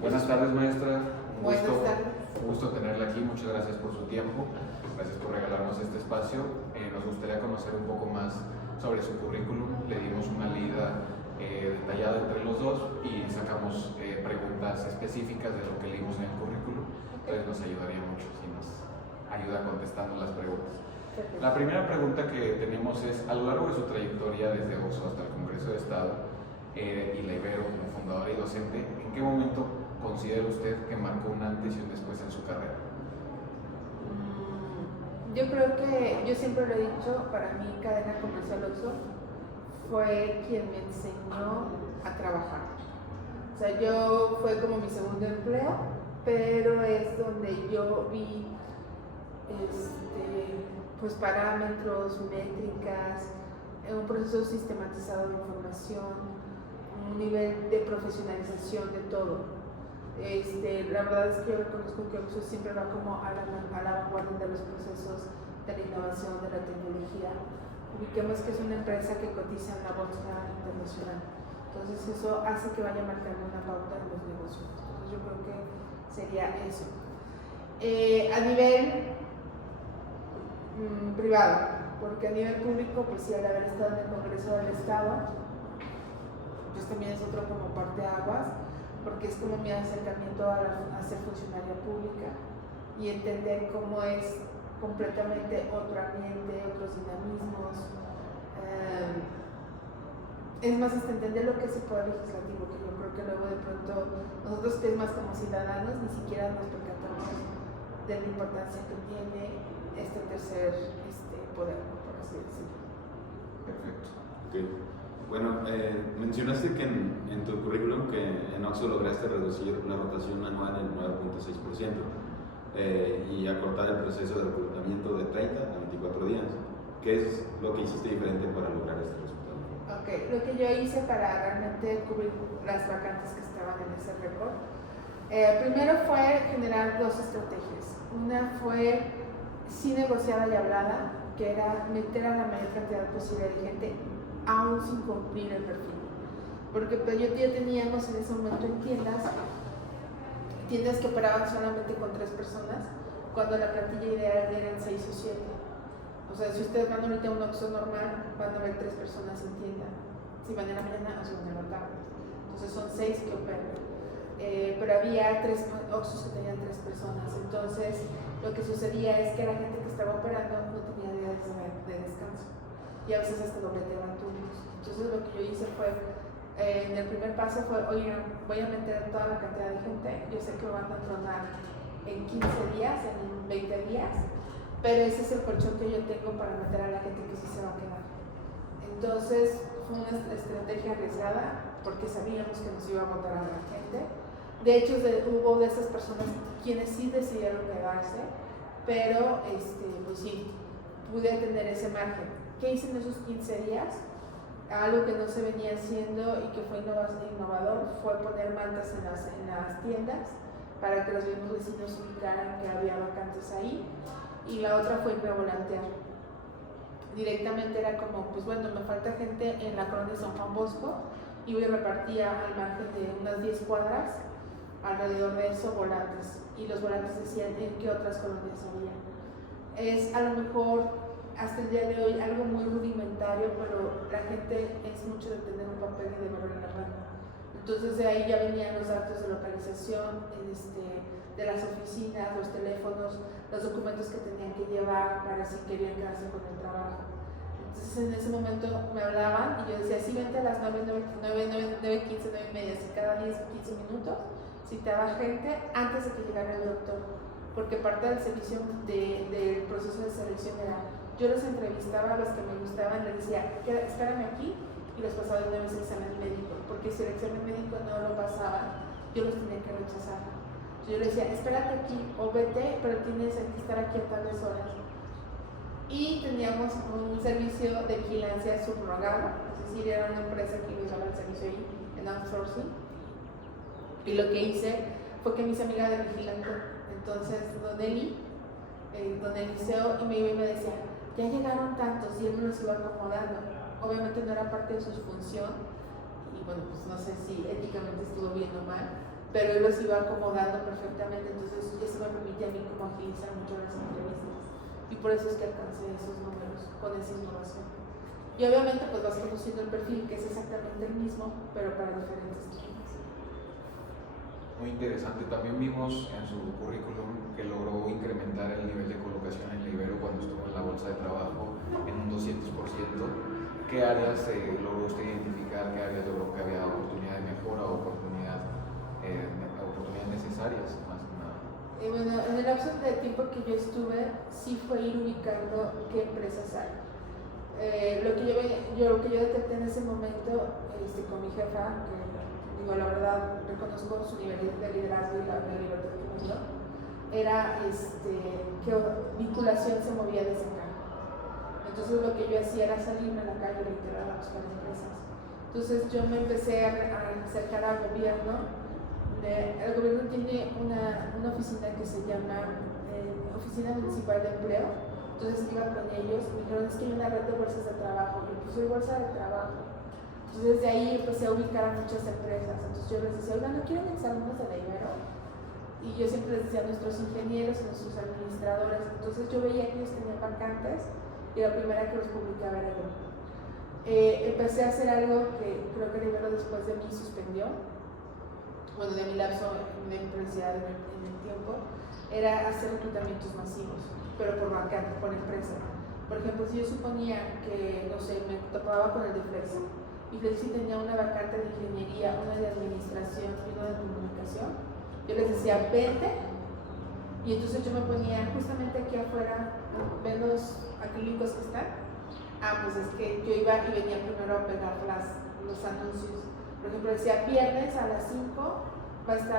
Buenas tardes, maestra. Buenas tardes. Un gusto tenerla aquí. Muchas gracias por su tiempo. Gracias por regalarnos este espacio. Nos gustaría conocer un poco más sobre su currículum. Le dimos una leída detallada entre los dos y sacamos preguntas específicas de lo que leímos en el currículum. Entonces nos ayudaría mucho si nos ayuda contestando las preguntas. La primera pregunta que tenemos es, a lo largo de su trayectoria desde OXXO hasta el Congreso de Estado y la Ibero como fundadora y docente, ¿en qué momento considera usted que marcó un antes y un después en su carrera? Yo creo que, yo siempre lo he dicho, para mí Cadena Comercial OXXO fue quien me enseñó a trabajar. O sea, yo fue como mi segundo empleo, pero es donde yo vi pues parámetros, métricas, un proceso sistematizado de información, un nivel de profesionalización de todo. La verdad es que yo reconozco que OXXO siempre va como a la vanguardia de los procesos de la innovación, de la tecnología. Ubiquemos que es una empresa que cotiza en la bolsa internacional. Entonces eso hace que vaya marcando una pauta en los negocios. Entonces yo creo que sería eso. A nivel privado, porque a nivel público, pues sí, al haber estado en el Congreso del Estado, pues también es otro como parteaguas, porque es como mi acercamiento a ser funcionaria pública y entender cómo es completamente otro ambiente, otros dinamismos. Es más, hasta entender lo que es el poder legislativo, que yo creo que luego de pronto nosotros que es más como ciudadanos ni siquiera nos percatamos de la importancia que tiene este tercer poder, por así decirlo. Perfecto. Okay. Bueno, mencionaste que en tu currículum que en OXXO lograste reducir la rotación anual en 9.6% y acortar el proceso de reclutamiento de 30 a 24 días. ¿Qué es lo que hiciste diferente para lograr este resultado? Ok, lo que yo hice para realmente cubrir las vacantes que estaban en ese récord, primero fue generar dos estrategias. Una fue sí negociada y hablada, que era meter a la mayor cantidad posible de gente aún sin cumplir el perfil, porque pues, ya teníamos en ese momento en tiendas que operaban solamente con 3 personas, cuando la plantilla ideal eran 6 o 7. O sea, si ustedes van ahorita a un OXXO normal, van a ver 3 personas en tienda, si van en la mañana o si van en la tarde. Entonces son 6 que operan. Pero había 3 OXXOs que tenían 3 personas. Entonces lo que sucedía es que la gente que estaba operando no tenía días de descanso y a veces hasta dobleteaban turnos. Entonces lo que yo hice fue, en el primer paso fue, oigan, voy a meter toda la cantidad de gente, yo sé que van a tronar en 15 días, en 20 días, pero ese es el colchón que yo tengo para meter a la gente que sí se va a quedar. Entonces fue una estrategia arriesgada porque sabíamos que nos iba a votar a la gente. De hecho, hubo de esas personas quienes sí decidieron quedarse, pero pues sí, pude tener ese margen. ¿Qué hice en esos 15 días? Algo que no se venía haciendo y que fue innovador fue poner mantas en las tiendas para que los mismos vecinos ubicaran que había vacantes ahí, y la otra fue revolantear. Directamente era como, pues bueno, me falta gente en la colonia San Juan Bosco y hoy repartía al margen de unas 10 cuadras alrededor de eso volantes, y los volantes decían en qué otras colonias había. Es a lo mejor hasta el día de hoy algo muy rudimentario, pero la gente es mucho de tener un papel y de verlo en la mano. Entonces de ahí ya venían los datos de localización, de las oficinas, los teléfonos, los documentos que tenían que llevar para si querían quedarse con el trabajo. Entonces en ese momento me hablaban y yo decía, sí, vente a las 9:15, 9:30, así cada 10 o 15 minutos, citaba gente antes de que llegara el doctor, porque parte del servicio del proceso de selección era, yo los entrevistaba a los que me gustaban, les decía, espérame aquí, y los pasaba de una vez al examen médico, porque si el examen médico no lo pasaban, yo los tenía que rechazar. Entonces yo les decía, espérate aquí o vete, pero tienes que estar aquí a tales horas. Y teníamos un servicio de vigilancia subrogado, es decir, era una empresa que nos daba el servicio ahí en outsourcing. Y lo que hice fue que mis amigas de vigilante, entonces don Eliseo, y me iba y me decía, ya llegaron tantos, y él me los iba acomodando. Obviamente no era parte de su función, y bueno, pues no sé si éticamente estuvo bien o mal, pero él los iba acomodando perfectamente, entonces eso me permite a mí como agilizar mucho las entrevistas, y por eso es que alcancé esos números con esa innovación. Y obviamente pues vas conociendo el perfil, que es exactamente el mismo, pero para diferentes temas. Muy interesante. También vimos en su currículum que logró incrementar el nivel de colocación en el Ibero cuando estuvo en la bolsa de trabajo en un 200%. ¿Qué áreas logró usted identificar? ¿Qué áreas logró que había oportunidad de mejora o oportunidades necesarias? Más que nada. Bueno, en el lapso de tiempo que yo estuve, sí fue ir ubicando qué empresas hay. Lo que yo detecté en ese momento con mi jefa, que digo la verdad, reconozco su nivel de liderazgo y la libertad que me dio, era que vinculación se movía desde acá. Entonces lo que yo hacía era salirme a la calle literal a buscar empresas. Entonces yo me empecé a acercar al gobierno. El gobierno tiene una oficina que se llama Oficina Municipal de Empleo. Entonces iba con ellos y me dijeron, es que hay una red de bolsas de trabajo. Y pues soy bolsa de trabajo. Entonces de ahí empecé a ubicar a muchas empresas. Entonces yo les decía, oigan, ¿no quieren exámenes de la Ibero? Y yo siempre les decía a nuestros ingenieros, a nuestros administradores. Entonces yo veía que ellos tenían vacantes y la primera que los publicaba era yo. Empecé a hacer algo que creo que la Ibero después de mí suspendió. Bueno, de mi lapso de universidad en el tiempo, era hacer reclutamientos masivos, pero por vacante, por empresa. Por ejemplo, si yo suponía que, no sé, me topaba con el de Flexi, y Flexi tenía una vacante de ingeniería, una de administración y una de comunicación, yo les decía, vente, y entonces yo me ponía justamente aquí afuera, ven los acrílicos que están. Pues es que yo iba y venía primero a pegar los anuncios. Por ejemplo, decía viernes a las 5 va a estar